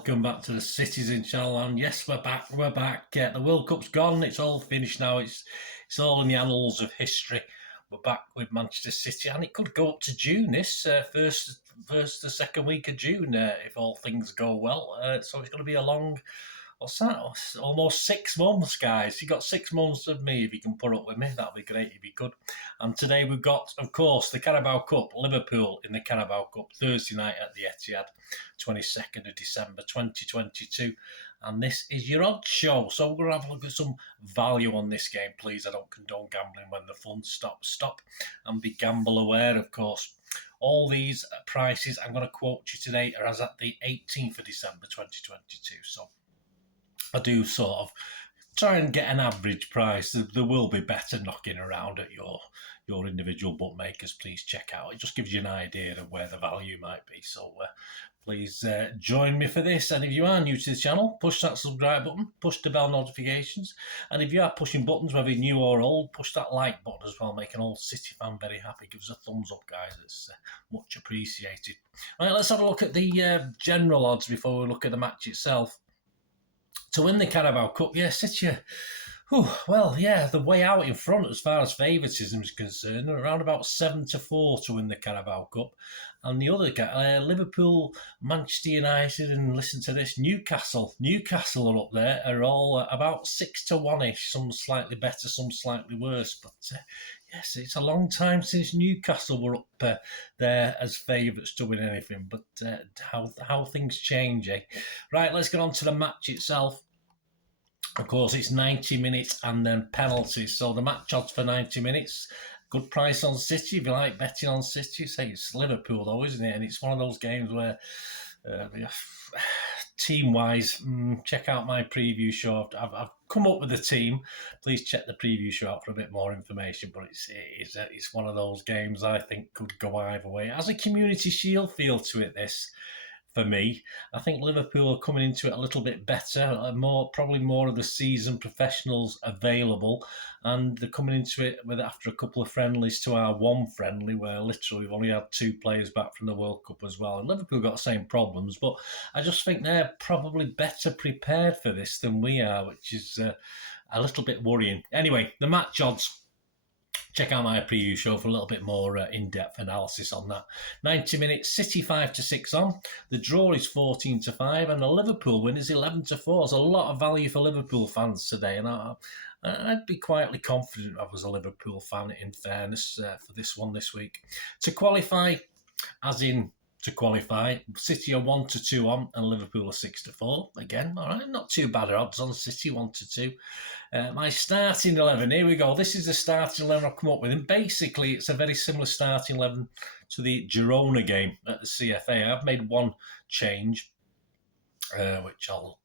welcome back to the Citizen channel. And yes, we're back. The World Cup's gone. It's all finished now. It's all in the annals of history. We're back with Manchester City, and it could go up to June. This first the second week of June, if all things go well. So it's going to be a long. What's that? Almost 6 months, guys. You got 6 months of me. If you can put up with me, that'd be great if you could. And today we've got, of course, the Carabao Cup. Liverpool in the Carabao Cup Thursday night at the Etihad, 22nd of December 2022. And this is your odds show. So we're going to have a look at some value on this game, please. I don't condone gambling when the fun stops. Stop and be gamble aware, of course. All these prices I'm going to quote you today are as at the 18th of December 2022. So I do sort of try and get an average price. There will be better knocking around at your individual bookmakers. Please check out. It just gives you an idea of where the value might be. So please join me for this. And if you are new to the channel, push that subscribe button, push the bell notifications. And if you are pushing buttons, whether new or old, push that like button as well. Make an old City fan very happy. Give us a thumbs up, guys. It's much appreciated. Right, let's have a look at the general odds before we look at the match itself. To win the Carabao Cup, City, the way out in front as far as favouritism is concerned, around about 7-4 to win the Carabao Cup. And the other, Liverpool, Manchester United, and listen to this, Newcastle are up there, are all about 6-1-ish, some slightly better, some slightly worse. But yes, it's a long time since Newcastle were up there as favourites to win anything. But how things change, eh? Right, let's get on to the match itself. Of course, it's 90 minutes and then penalties. So the match odds for 90 minutes, good price on City. If you like betting on City, say it's Liverpool though, isn't it? And it's one of those games where team-wise, check out my preview show. I've come up with a team. Please check the preview show out for a bit more information. But it's one of those games I think could go either way. It has a Community Shield feel to it, this. For me, I think Liverpool are coming into it a little bit better, probably more of the seasoned professionals available, and they're coming into it with after a couple of friendlies to our one friendly, where literally we've only had 2 players back from the World Cup as well. And Liverpool got the same problems, but I just think they're probably better prepared for this than we are, which is a little bit worrying. Anyway, the match odds. Check out my preview show for a little bit more in-depth analysis on that. 90 minutes, City 5-6 on. The draw is 14-5, and the Liverpool win is 11-4. There's a lot of value for Liverpool fans today, and I'd be quietly confident I was a Liverpool fan, in fairness, for this one this week. To qualify, City are 1-2 on, and Liverpool are 6-4. Again, all right, not too bad odds on City, 1-2. My starting 11, here we go. This is the starting 11 I've come up with. And basically, it's a very similar starting 11 to the Girona game at the CFA. I've made one change, which I'll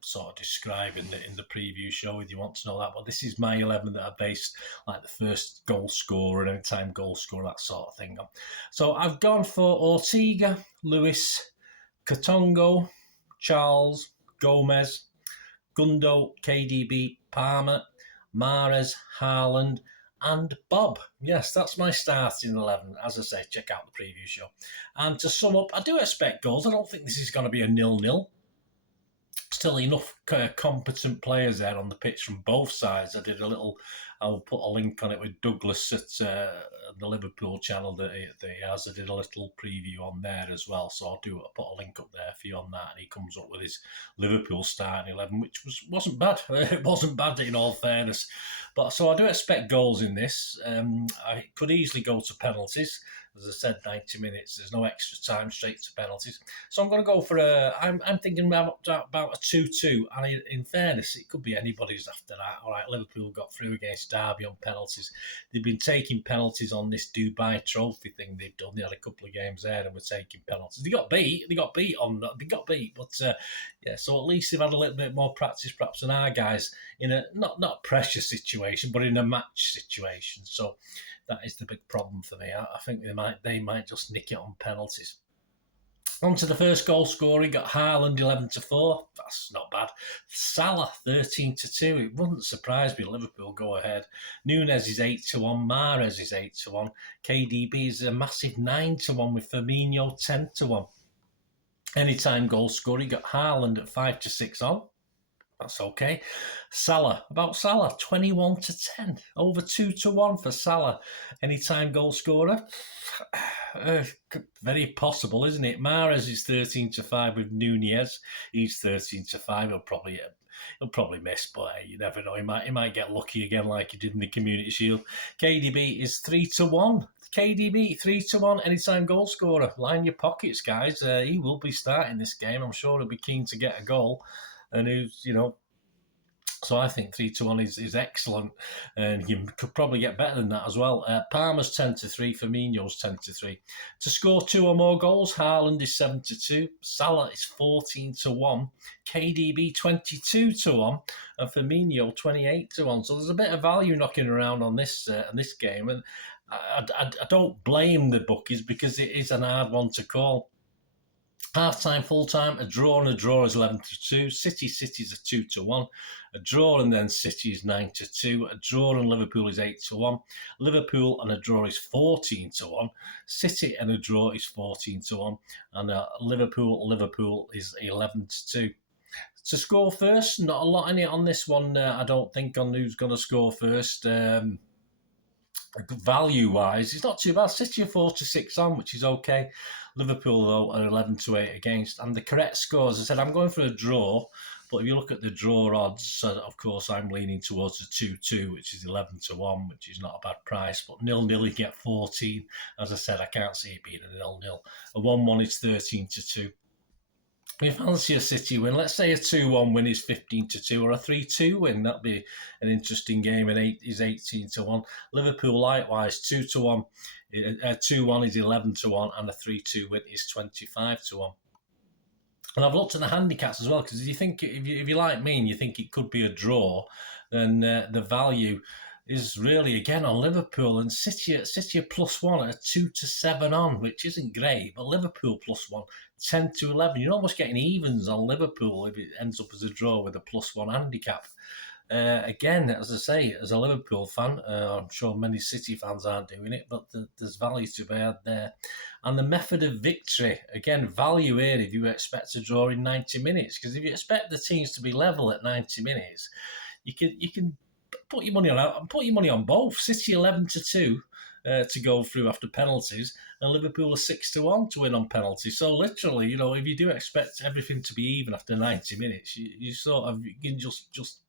sort of describe in the preview show if you want to know that. But this is my 11 that I based like the first goal scorer and anytime goal scorer, that sort of thing on. So I've gone for Ortega, Lewis, Katongo, Charles, Gomez, Gundo, KDB, Palmer, Mahrez, Haaland, and Bob. Yes, that's my starting 11. As I say, check out the preview show. And to sum up, I do expect goals. I don't think this is going to be a 0-0. Still enough competent players there on the pitch from both sides. I'll put a link on it with Douglas at the Liverpool channel that he has. I did a little preview on there as well. So I'll put a link up there for you on that. And he comes up with his Liverpool starting 11, which wasn't bad. It wasn't bad in all fairness. But so I do expect goals in this. I could easily go to penalties. As I said, 90 minutes. There's no extra time, straight to penalties. So I'm going to go for I'm thinking about a 2-2. And in fairness, it could be anybody's after that. All right, Liverpool got through against Derby on penalties. They've been taking penalties on this Dubai Trophy thing they've done. They had a couple of games there and were taking penalties. They got beat. But so at least they've had a little bit more practice, perhaps, than our guys in a not pressure situation, but in a match situation. So that is the big problem for me. I think they might just nick it on penalties. On to the first goal scoring, got Haaland 11-4. That's not bad. Salah 13-2. It wouldn't surprise me. Liverpool go ahead. Núñez is 8-1. Mahrez is 8-1. KDB is a massive 9-1 with Firmino 10-1. Anytime goal scorer, you got Haaland at 5-6 on. That's okay. Salah, 21-10, over 2-1 for Salah. Anytime goal scorer, very possible, isn't it? Mahrez is 13-5 with Nunez. He's 13-5. He'll probably miss, but hey, you never know. He might get lucky again, like he did in the Community Shield. KDB is 3-1. KDB 3-1. Anytime goal scorer. Line your pockets, guys. He will be starting this game. I'm sure he'll be keen to get a goal. And so I think 3-1 is excellent, and you could probably get better than that as well. Palmer's 10-3, Firmino's 10-3. To score 2 or more goals, Haaland is 7-2, Salah is 14-1, KDB 22-1, and Firmino 28-1. So there's a bit of value knocking around on this game, and I don't blame the bookies because it is an hard one to call. Half-time, full-time, a draw is 11-2. City's a 2-1. A draw and then City is 9-2. A draw and Liverpool is 8-1. Liverpool and a draw is 14-1. City and a draw is 14-1. And Liverpool is 11-2. To score first, not a lot in it on this one, I don't think, on who's going to score first. Value-wise, it's not too bad. City are 4-6 on, which is okay. Liverpool, though, are 11-8 against. And the correct scores, I said, I'm going for a draw. But if you look at the draw odds, of course, I'm leaning towards a 2-2, which is 11-1, which is not a bad price. But 0-0, you get 14. As I said, I can't see it being a 0-0. A 1-1 is 13-2. If you fancy a City win, let's say a 2-1 win is 15-2, or a 3-2 win, that'd be an interesting game, and 18-1. Liverpool, likewise, 2-1. 2-1 is 11-1, and a 3-2 win is 25-1. And I've looked at the handicaps as well, because if you like me and you think it could be a draw, then the value is really, again, on Liverpool, and City at +1 at 2-7 on, which isn't great, but Liverpool +1, 10-11. You're almost getting evens on Liverpool if it ends up as a draw with a +1 handicap. Again, as I say, as a Liverpool fan, I'm sure many City fans aren't doing it, but there's value to be had there. And the method of victory, again, value here if you expect a draw in 90 minutes, because if you expect the teams to be level at 90 minutes, you can put your money on both. City 11-2 to go through after penalties, and Liverpool are 6-1 to win on penalties. So literally, if you do expect everything to be even after 90 minutes, you can just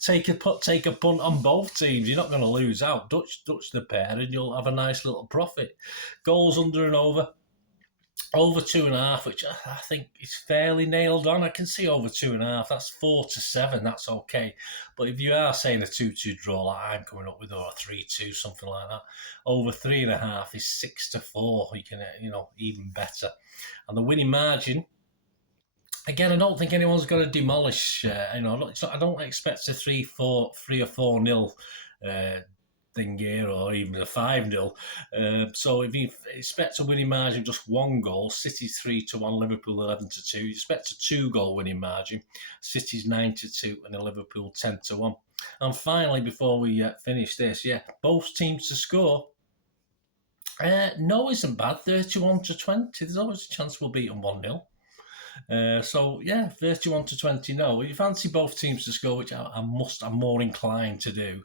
take a punt on both teams. You're not going to lose out. Dutch the pair, and you'll have a nice little profit. Goals under and over 2.5, which I think is fairly nailed on. I can see over 2.5. That's 4-7. That's okay. But if you are saying a 2-2 draw, like I'm coming up with, or a 3-2, something like that, over 3.5 is 6-4. You can, even better. And the winning margin, again, I don't think anyone's going to demolish. I don't expect a 3 or 4-0 thing here, or even a 5-0. So if you expect a winning margin of just one goal, City's 3-1, Liverpool 11-2. You expect a 2-goal winning margin, City's 9-2, and Liverpool 10-1. And finally, before we finish this, both teams to score. No isn't bad, 31-20. There's always a chance we'll beat them 1-0. 31-20. No, you fancy both teams to score, which I'm more inclined to do.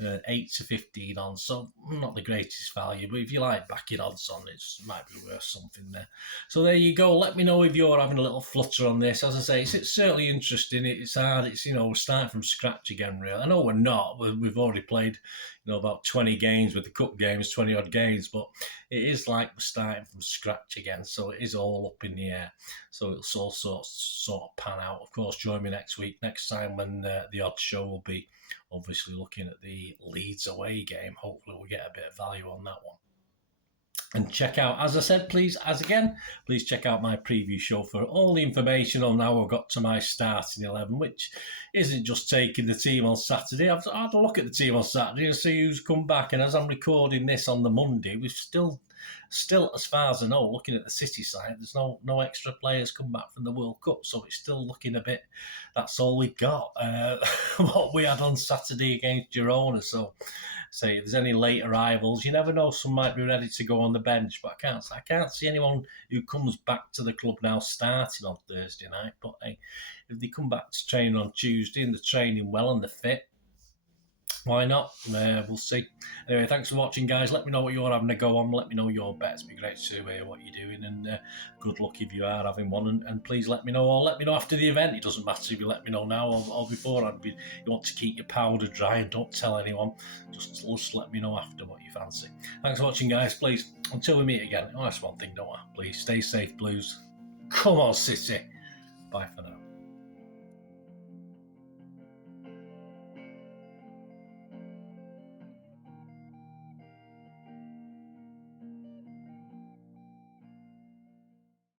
8-15 on, so not the greatest value, but if you like backing odds on, it might be worth something there. So there you go. Let me know if you're having a little flutter on this. As I say, it's certainly interesting. It's hard. It's we're starting from scratch again. Really, I know we're not. We've already played about 20 games with the cup games, 20 odd games, but it is like we're starting from scratch again. So it is all up in the air. So it'll sort of pan out. Of course, join me next time when the odd show will be obviously looking at the Leeds away game. Hopefully we'll get a bit of value on that one. And check out, as I said, please check out my preview show for all the information on how I got to my starting 11, which isn't just taking the team on Saturday. I've had a look at the team on Saturday and see who's come back. And as I'm recording this on the Monday, we've still still, as far as I know, looking at the City side, there's no extra players come back from the World Cup, so it's still looking a bit. That's all we got. What we had on Saturday against Girona. So, say if there's any late arrivals, you never know. Some might be ready to go on the bench, but I can't see anyone who comes back to the club now starting on Thursday night. But hey, if they come back to train on Tuesday and they're training well and they're fit, why not? We'll see. Anyway, thanks for watching, guys. Let me know what you're having a go on. Let me know your bets. It'd be great to hear what you're doing, and good luck if you are having one. And please let me know, or let me know after the event. It doesn't matter if you let me know now or beforehand. You want to keep your powder dry and don't tell anyone. Just let me know after what you fancy. Thanks for watching, guys. Please, until we meet again, that's one thing, don't I? Please stay safe, Blues. Come on, City. Bye for now.